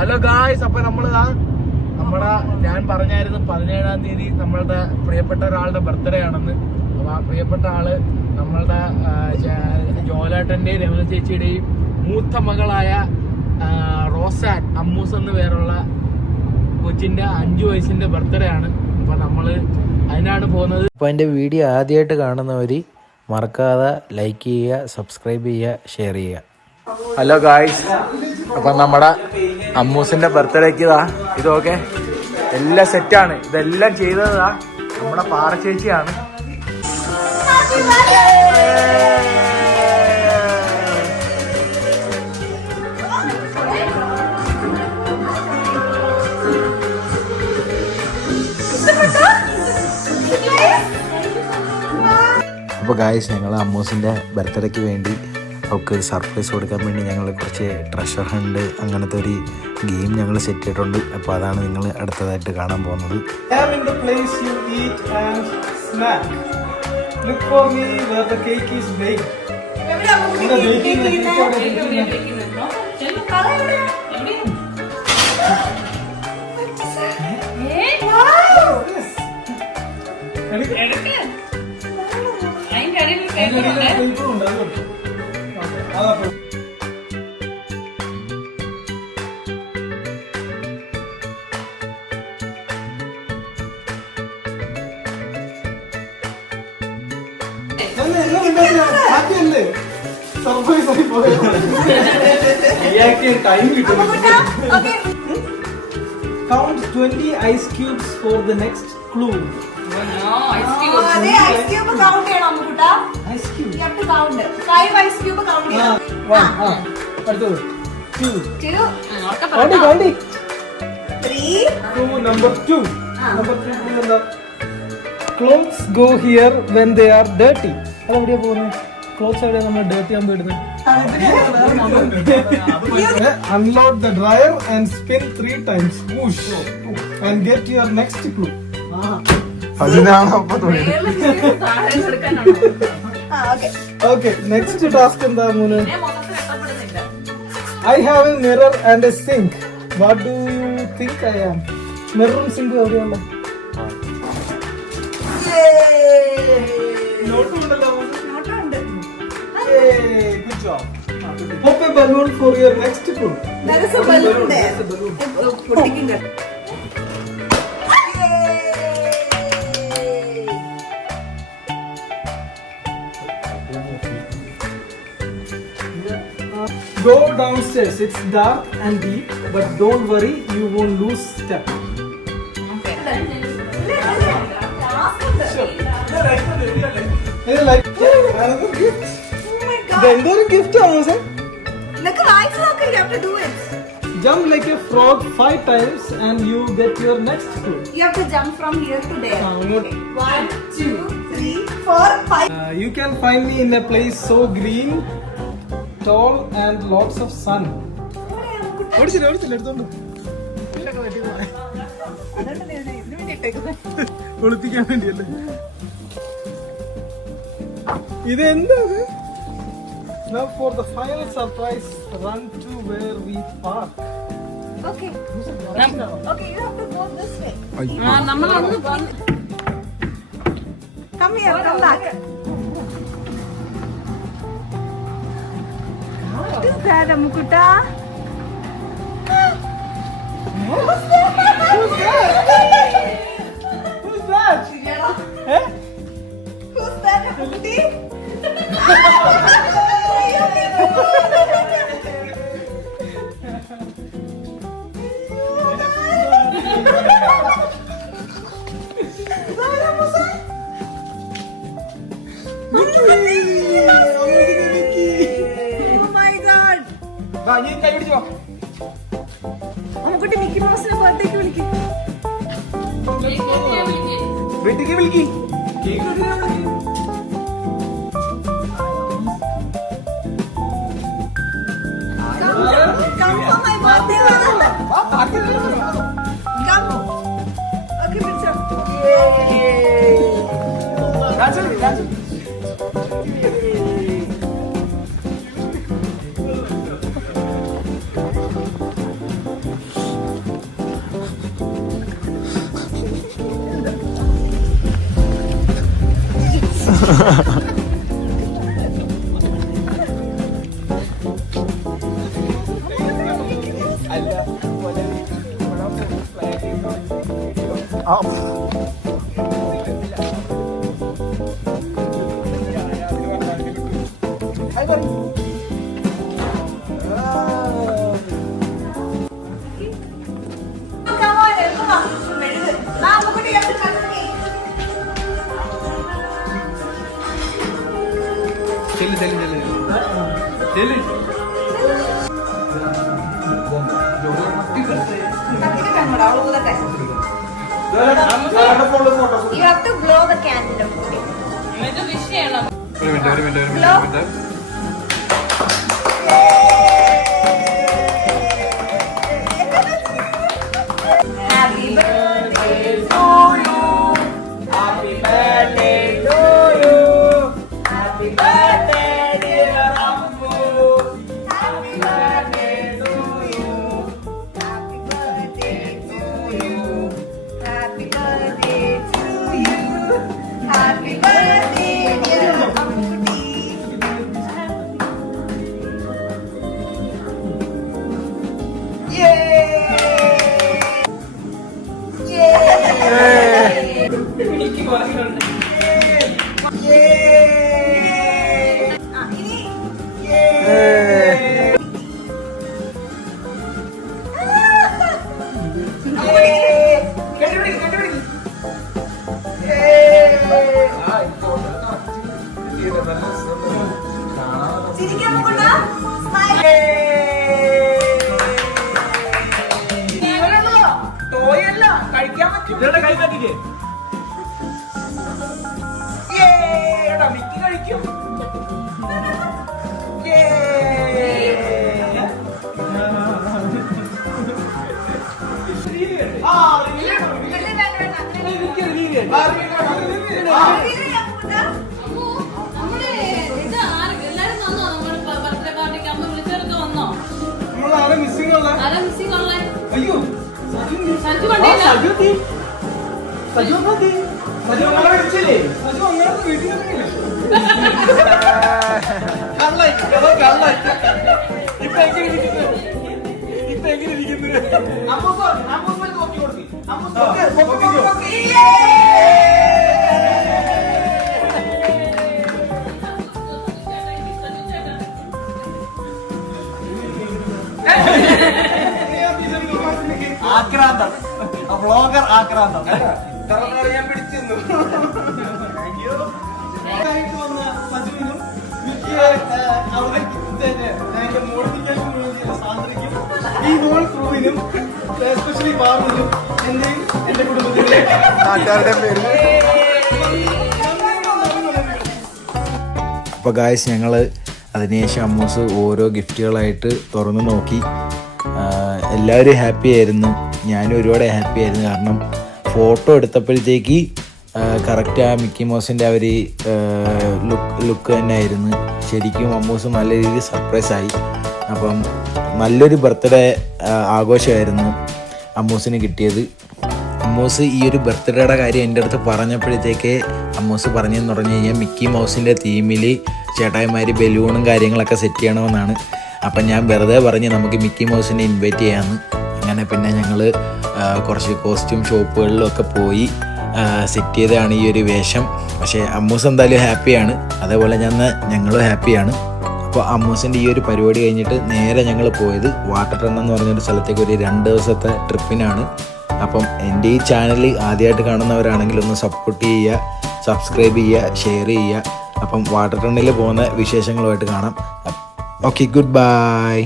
Hello guys, അപ്പൊ ഞാൻ പറഞ്ഞായിരുന്നു 17-ാം തീയതി നമ്മളുടെ പ്രിയപ്പെട്ട ഒരാളുടെ ബർത്ത്ഡേ ആണെന്ന്. അപ്പൊ ആ പ്രിയപ്പെട്ട ആള് നമ്മളുടെ ജോലേട്ടന്റെയും രമണ ചേച്ചിയുടെയും മൂത്ത മകളായ റോസാൻ അമ്മൂസ് എന്ന് പേരുള്ള കൊച്ചിന്റെ 5 വയസ്സിന്റെ ബർത്ത്ഡേ ആണ്. അപ്പൊ നമ്മള് അതിനാണ് പോകുന്നത്. അപ്പോൾ എൻ്റെ വീഡിയോ ആദ്യമായിട്ട് കാണുന്നവർ മറക്കാതെ ലൈക്ക് ചെയ്യുക, സബ്സ്ക്രൈബ് ചെയ്യുക, ഷെയർ ചെയ്യുക. ഹലോ ഗായ്സ്, അപ്പൊ നമ്മുടെ അമ്മൂസിന്റെ ബർത്ത്ഡേക്ക് ഇതൊക്കെ എല്ലാം സെറ്റാണ്. ഇതെല്ലാം ചെയ്തതാ നമ്മുടെ പാറ ചേച്ചിയാണ്. അപ്പോൾ ഗായ്സ്, ഞങ്ങൾ അമ്മൂസിൻ്റെ ബർത്ത്ഡേക്ക് വേണ്ടി അവൾക്ക് ഒരു സർപ്രൈസ് കൊടുക്കാൻ വേണ്ടി ഞങ്ങൾ കുറച്ച് ട്രഷർ ഹണ്ട് അങ്ങനത്തെ ഒരു ഗെയിം ഞങ്ങൾ സെറ്റ് ചെയ്തിട്ടുണ്ട്. അപ്പോൾ അതാണ് നിങ്ങൾ അടുത്തതായിട്ട് കാണാൻ പോകുന്നത്. Count 20 ice cubes for the next clue. Ice cube count ചെയ്യണം അമ്മുകുട്ടാ. Ice cube. You have to count. 5 ice cube count ചെയ്യണം. 1 അടുത്തത് 2 count 3 number 2 എന്താ? Clothes go here when they are dirty. അതെവിടെയാ പോകുന്നത്? ക്ലോത്ത്സ് എവിടെയാ നമ്മൾ ഡേർട്ടി ആകുമ്പോൾ ഇടുന്നത്? Unload the dryer and spin 3 times. Whoosh. And get your next clue. Okay, next task എന്താ മോനെ? I have a mirror and a sink. What do you think I am? മിററും സിങ്കും എവിടെയാണ്? Good job. Pop a balloon for your next clue. There is a balloon there. Putting it. Go downstairs. It's dark and deep, but don't worry, you won't lose step. എന്തൊരു gift ആണ് sir. You have to do it. Jump like a frog 5 times and you get your next clue. You have to jump from here to there. 1 2 3 4 5. You can find me in a place so green, tall and lots of sun. എടുത്തോണ്ട് ഒളിപ്പിക്കാൻ വേണ്ടിയല്ലേ ഇതെന്താ? Now for the final surprise, run to where we park. Okay. Okay, you have to go this way. Come here, come back. What is that, Ammukuta? Who's that? Who's that? Eh? Who's that, Ammukuti? Ammukutty Mickey മൗസിനെ ബർത്ത്ഡേക്ക് വിളിക്കും. വീട്ടിലേക്ക് വിളിക്ക്. Come for my birthday. Come. Okay, picture. That's it. Come on, come on. നമുക്ക് taste കണ്ടിട്ട് You have to blow the candle. Blow. Happy birthday to you. Happy birthday to you. Happy birthday dear Ammu. Happy birthday to you. Happy birthday to you. Happy birthday to you. Happy birthday dear Ammu. അയ്യോ ആക്രാന്തം, vlogger ആക്രാന്തം. ഞാൻ പിടിച്ചിരുന്നു. വന്ന സജുവിനും അവരുടെ modification സാന്ദ്രയ്ക്കും ഈ whole ക്രൂവിനും especially ബാബുവിനും എന്റെയും എന്റെ കുടുംബത്തിലെ നാട്ടുകാരുടെ പേര്. അപ്പോൾ ഗായ്സ് ഞങ്ങൾ അതിനുശേഷം അമ്മൂസ് ഓരോ ഗിഫ്റ്റുകളായിട്ട് തുറന്നു നോക്കി. എല്ലാവരും ഹാപ്പി ആയിരുന്നു, ഞാനും ഒരുപാട് ഹാപ്പി ആയിരുന്നു. കാരണം ഫോട്ടോ എടുത്തപ്പോഴത്തേക്ക് കറക്റ്റ് ആ മിക്കി മൗസിൻ്റെ ആ ഒരു ലുക്ക് തന്നെ ആയിരുന്നു. ശരിക്കും അമ്മൂസ് നല്ല രീതിയിൽ സർപ്രൈസായി. അപ്പം നല്ലൊരു ബർത്ത്ഡേ ആഘോഷമായിരുന്നു അമ്മൂസിന് കിട്ടിയത്. അമ്മൂസ് ഈ ഒരു ബർത്ത്ഡേയുടെ കാര്യം എൻ്റെ അടുത്ത് പറഞ്ഞപ്പോഴത്തേക്ക് അമ്മൂസ് പറഞ്ഞതെന്ന് പറഞ്ഞു കഴിഞ്ഞാൽ മിക്കി മൗസിൻ്റെ തീമിൽ ചേട്ടായിമാർ ബലൂണും കാര്യങ്ങളൊക്കെ സെറ്റ് ചെയ്യണമെന്നാണ്. അപ്പം ഞാൻ വെറുതെ പറഞ്ഞ് നമുക്ക് മിക്കി മൗസിനെ ഇൻവൈറ്റ് ചെയ്യാമെന്ന്. അങ്ങനെ പിന്നെ ഞങ്ങൾ കുറച്ച് കോസ്റ്റ്യൂം ഷോപ്പുകളിലൊക്കെ പോയി സെറ്റ് ചെയ്തതാണ് ഈ ഒരു വേഷം. പക്ഷേ അമ്മൂസ് എന്തായാലും ഹാപ്പിയാണ്, അതേപോലെ ഞങ്ങളും ഹാപ്പിയാണ്. അപ്പോൾ അമ്മൂസിൻ്റെ ഈ ഒരു പരിപാടി കഴിഞ്ഞിട്ട് നേരെ ഞങ്ങൾ പോയത് വാട്ടർ ടൺ എന്ന് പറഞ്ഞൊരു സ്ഥലത്തേക്ക് ഒരു 2 ദിവസത്തെ ട്രിപ്പിനാണ്. അപ്പം എൻ്റെ ഈ ചാനൽ ആദ്യമായിട്ട് കാണുന്നവരാണെങ്കിൽ ഒന്ന് സപ്പോർട്ട് ചെയ്യുക, സബ്സ്ക്രൈബ് ചെയ്യുക, ഷെയർ ചെയ്യുക. അപ്പം വാട്ടർ ടണ്ണിൽ പോകുന്ന വിശേഷങ്ങളുമായിട്ട് കാണാം. Okay, good bye.